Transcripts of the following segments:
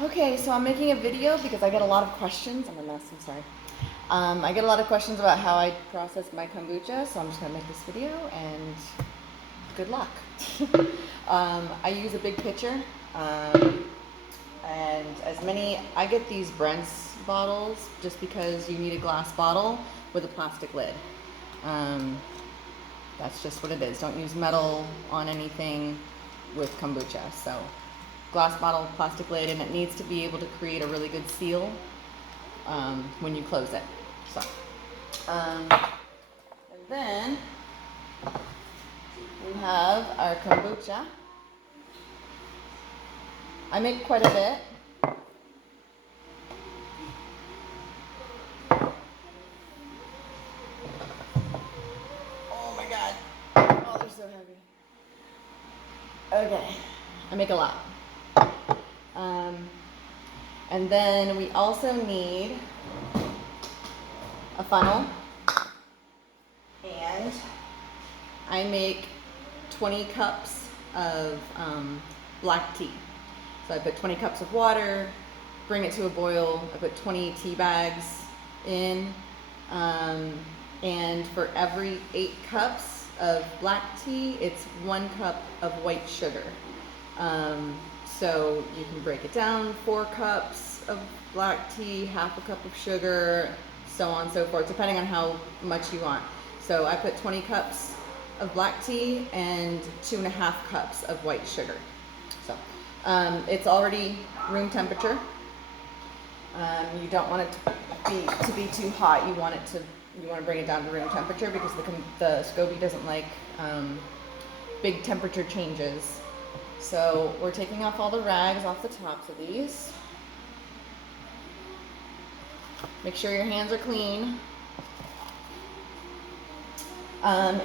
Okay, so I'm making a video because I get a lot of questions. I'm a mess, I'm sorry. I get a lot of questions about how I process my kombucha, so I'm just gonna make this video and good luck. I use a big pitcher, and I get these Brent's bottles just because you need a glass bottle with a plastic lid. That's just what it is. Don't use metal on anything with kombucha. So glass bottle, plastic lid, and it needs to be able to create a really good seal when you close it. So, and then we have our kombucha. I make quite a bit. Oh my god. Oh, they're so heavy. Okay, I make a lot. And then we also need a funnel, and I make 20 cups of black tea. So I put 20 cups of water, bring it to a boil, I put 20 tea bags in, and for every 8 cups of black tea, it's 1 cup of white sugar. So you can break it down, 4 cups of black tea, half a cup of sugar, so on and so forth, depending on how much you want. So I put 20 cups of black tea and 2.5 cups of white sugar. So it's already room temperature. You don't want it to be too hot. You want to bring it down to room temperature because the SCOBY doesn't like big temperature changes. So we're taking off all the rags off the tops of these. Make sure your hands are clean. And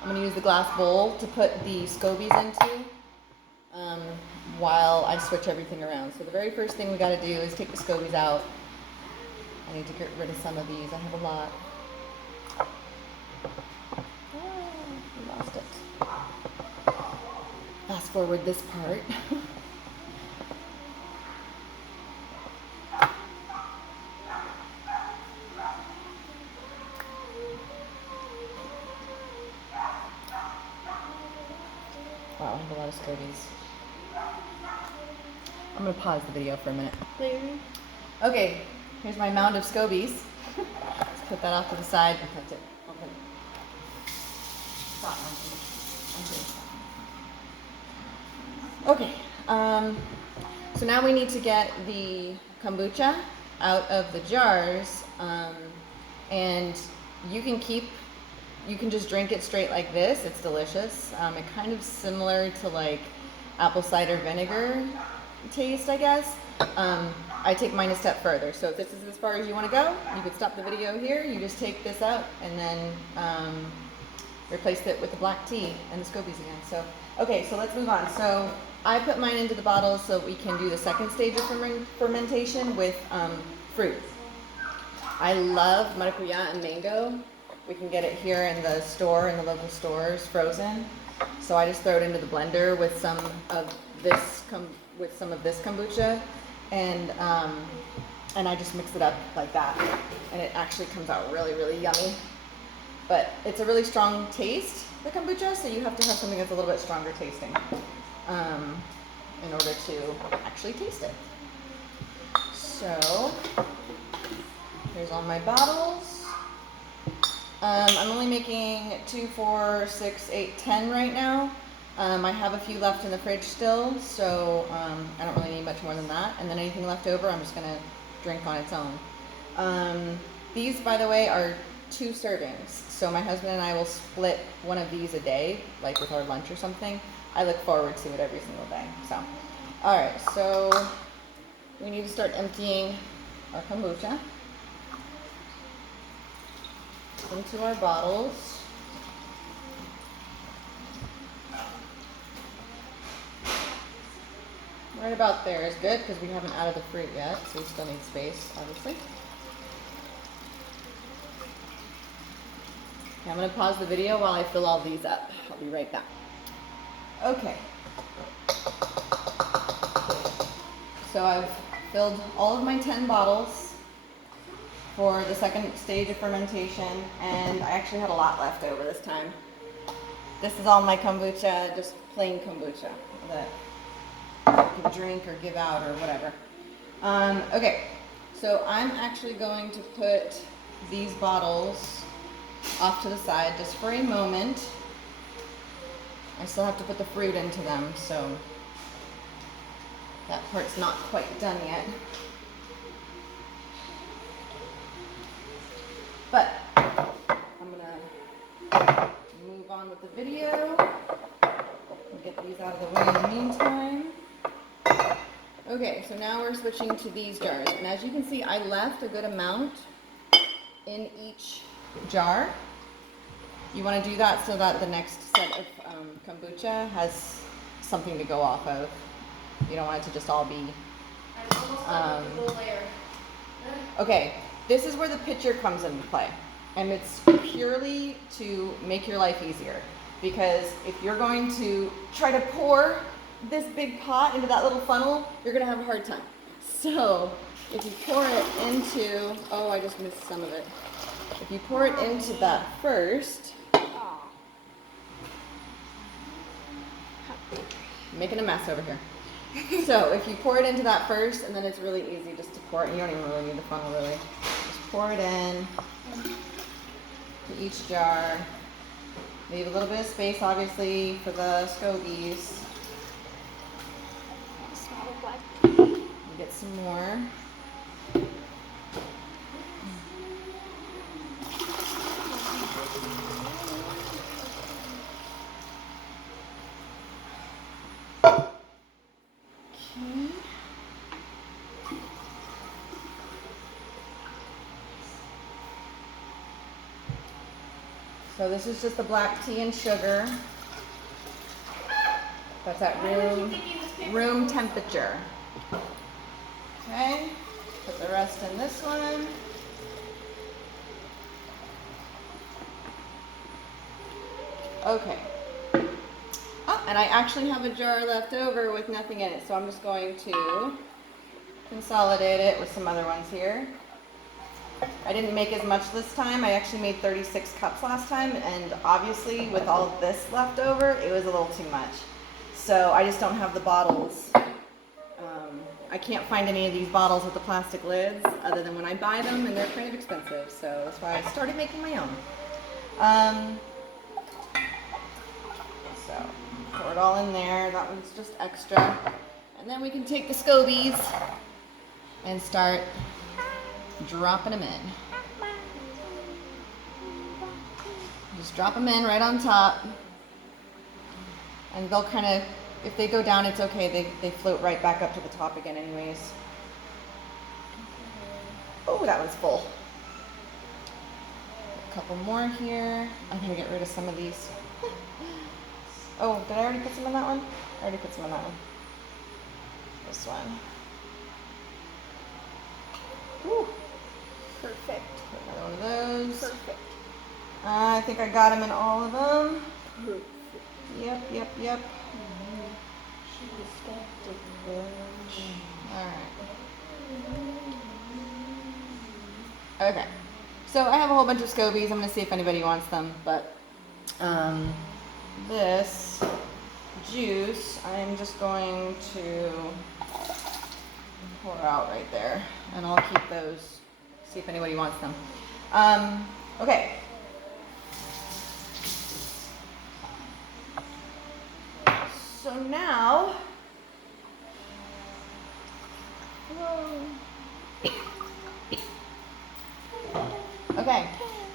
I'm going to use the glass bowl to put the SCOBYs into while I switch everything around. So the very first thing we got to do is take the SCOBYs out. I need to get rid of some of these. I have a lot. I lost it. Fast forward this part. Wow, I have a lot of SCOBYs. I'm going to pause the video for a minute. Okay, here's my mound of SCOBYs. Let's put that off to the side. That's it. Okay. Stop. Okay. So now we need to get the kombucha out of the jars, and you can just drink it straight like this. It's delicious. It kind of similar to like apple cider vinegar taste, I guess. I take mine a step further. So if this is as far as you want to go, you could stop the video here. You just take this out and then replace it with the black tea and the SCOBYs again. So, okay, so let's move on. So I put mine into the bottle so we can do the second stage of fermentation with fruit. I love maracuyá and mango. We can get it here in the store, in the local stores, frozen. So I just throw it into the blender with some of this kombucha, and I just mix it up like that, and it actually comes out really, really yummy. But it's a really strong taste, the kombucha, so you have to have something that's a little bit stronger tasting in order to actually taste it. So here's all my bottles. I'm only making 2, 4, 6, 8, 10 right now. I have a few left in the fridge still, so I don't really need much more than that. And then anything left over, I'm just going to drink on its own. These, by the way, are 2 servings. So my husband and I will split one of these a day, like with our lunch or something. I look forward to it every single day. So, all right, so we need to start emptying our kombucha into our bottles. Right about there is good because we haven't added the fruit yet, so we still need space, obviously. Okay, I'm gonna pause the video while I fill all these up. I'll be right back. Okay. So I've filled all of my 10 bottles for the second stage of fermentation, and I actually had a lot left over this time. This is all my kombucha, just plain kombucha that you can drink or give out or whatever. Okay, so I'm actually going to put these bottles off to the side just for a moment. I still have to put the fruit into them, so that part's not quite done yet. But I'm gonna move on with the video and get these out of the way in the meantime. Okay, so now we're switching to these jars. And as you can see, I left a good amount in each jar. You want to do that so that the next set of kombucha has something to go off of. You don't want it to just all be... Okay, this is where the pitcher comes into play. And it's purely to make your life easier. Because if you're going to try to pour this big pot into that little funnel, you're going to have a hard time. So if you pour it into... Oh, I just missed some of it. If you pour it into that first... I'm making a mess over here. So if you pour it into that first, and then it's really easy just to pour it. You don't even really need the funnel, really. Just pour it in to each jar. Leave a little bit of space, obviously, for the scobies. Get some more. So this is just the black tea and sugar. That's at room temperature. Okay, put the rest in this one. Okay. Oh, and I actually have a jar left over with nothing in it, so I'm just going to consolidate it with some other ones here. I didn't make as much this time. I actually made 36 cups last time, and obviously with all of this left over, it was a little too much. So I just don't have the bottles. I can't find any of these bottles with the plastic lids other than when I buy them, and they're kind of expensive. So that's why I started making my own. So pour it all in there. That one's just extra. And then we can take the scobies and start dropping them in. Just drop them in right on top. And they'll kind of, if they go down, it's okay. They float right back up to the top again anyways. Oh, that one's full. A couple more here. I'm going to get rid of some of these. Oh, did I already put some in that one? I already put some in that one. This one. Woo. Perfect. Put another one of those. Perfect. I think I got them in all of them. Yep. Alright. Okay. So I have a whole bunch of scobies. I'm going to see if anybody wants them. But this juice, I'm just going to pour out right there. And I'll keep those. See if anybody wants them. Okay. So now, okay,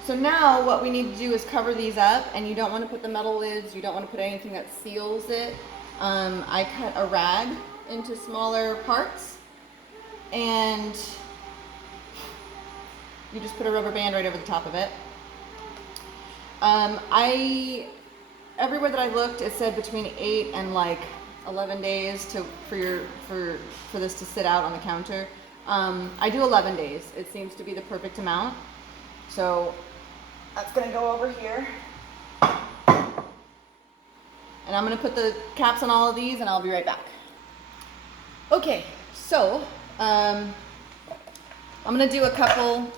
so now what we need to do is cover these up, and you don't want to put the metal lids, you don't want to put anything that seals it. I cut a rag into smaller parts, and you just put a rubber band right over the top of it. Everywhere that I looked, it said between 8 and like 11 days for this to sit out on the counter. I do 11 days. It seems to be the perfect amount. So That's gonna go over here. And I'm gonna put the caps on all of these and I'll be right back. Okay, so I'm gonna do a couple.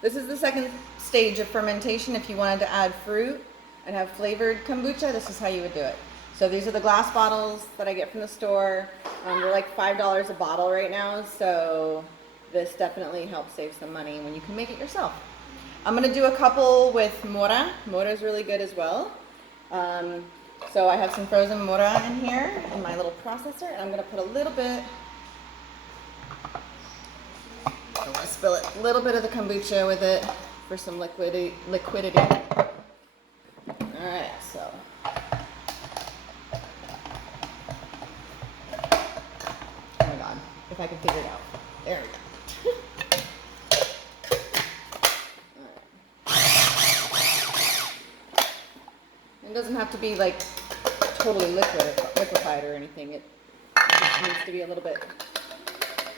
This is the second stage of fermentation. If you wanted to add fruit and have flavored kombucha, this is how you would do it. So these are the glass bottles that I get from the store. They're like $5 a bottle right now, so this definitely helps save some money when you can make it yourself. I'm gonna do a couple with mora. Mora is really good as well. So I have some frozen mora in here in my little processor, and I'm gonna put a little bit, I don't wanna spill it, a little bit of the kombucha with it for some liquidity. All right, so. Oh my God, if I can figure it out. There we go. It doesn't have to be like totally liquefied or anything. It just needs to be a little bit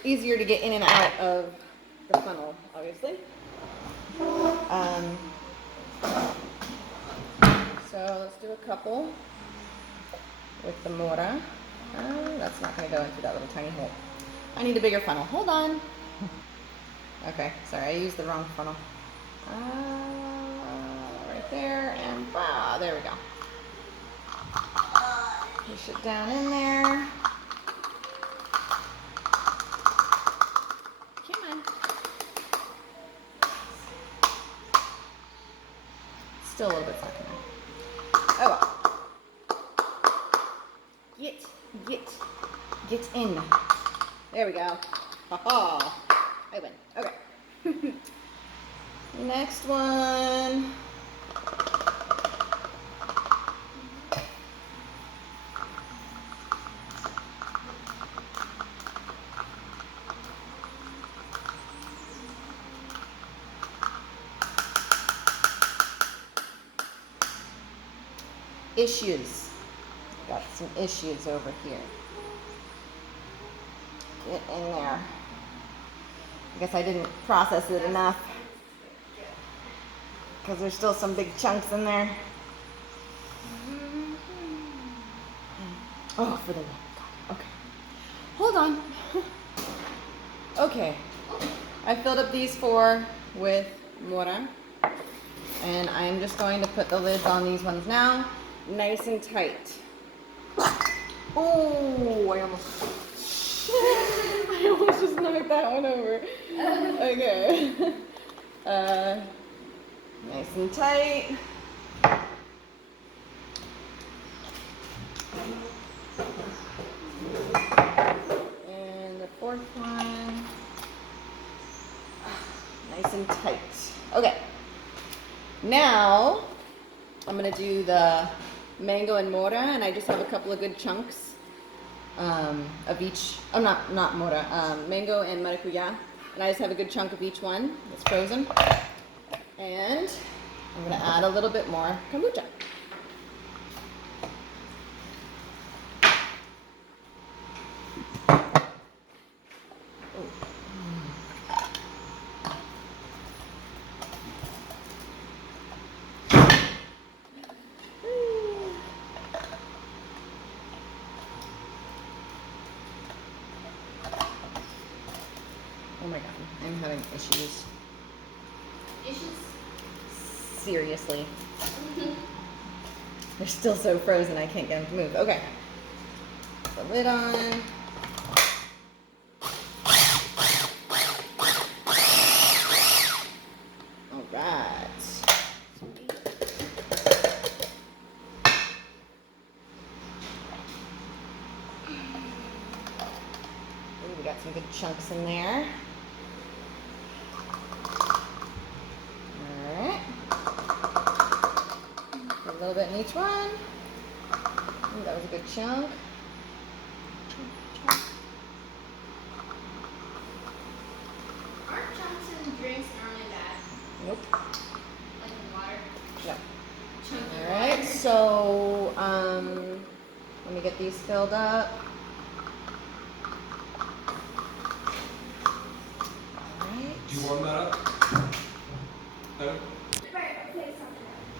easier to get in and out of the funnel, obviously. So let's do a couple with the mora. That's not going to go into that little tiny hole. I need a bigger funnel. Hold on. Okay, sorry, I used the wrong funnel. Right there, and there we go. Push it down in there. Come on. Still a little bit stuck in there. Oh well. Get in. There we go. Ha-ha. I win. Okay. Next one. Issues. Got some issues over here. Get in there. I guess I didn't process it enough because there's still some big chunks in there. Oh, for the love of God. Okay. Hold on. Okay. I filled up these 4 with mora. And I'm just going to put the lids on these ones now. Nice and tight. Oh, I almost just knocked that one over. Okay. Nice and tight. And the 4th one. Nice and tight. Okay. Now, I'm going to do the mango and mora, and I just have a couple of good chunks of each. Oh, not mora, mango and maracuya. And I just have a good chunk of each one that's frozen. And I'm going to add a little bit more kombucha. Oh my God, I'm having issues. Seriously. They're still so frozen, I can't get them to move. Okay. Put the lid on. Oh God. Ooh, we got some good chunks in there. A little bit in each one. Ooh, that was a good chunk. Aren't chunks in drinks normally bad? Nope. Like in water? No. Chunky All right, water? so let me get these filled up. All right. Do you warm that up? No? Right, okay, so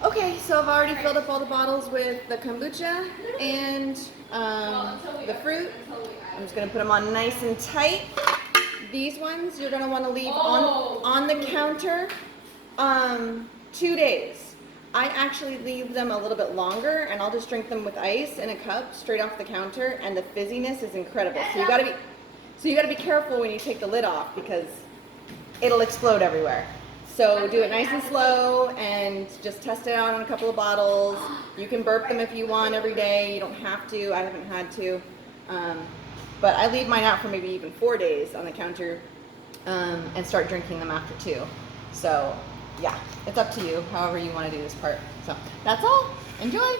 Okay, so I've already filled up all the bottles with the kombucha and the fruit. I'm just gonna put them on nice and tight. These ones you're gonna want to leave on the counter 2 days. I actually leave them a little bit longer, and I'll just drink them with ice in a cup straight off the counter, and the fizziness is incredible. So you gotta be careful when you take the lid off because it'll explode everywhere. So do it nice and slow and just test it out on a couple of bottles. You can burp them if you want every day. You don't have to. I haven't had to. But I leave mine out for maybe even 4 days on the counter and start drinking them after 2. So yeah, it's up to you, however you want to do this part. So that's all. Enjoy.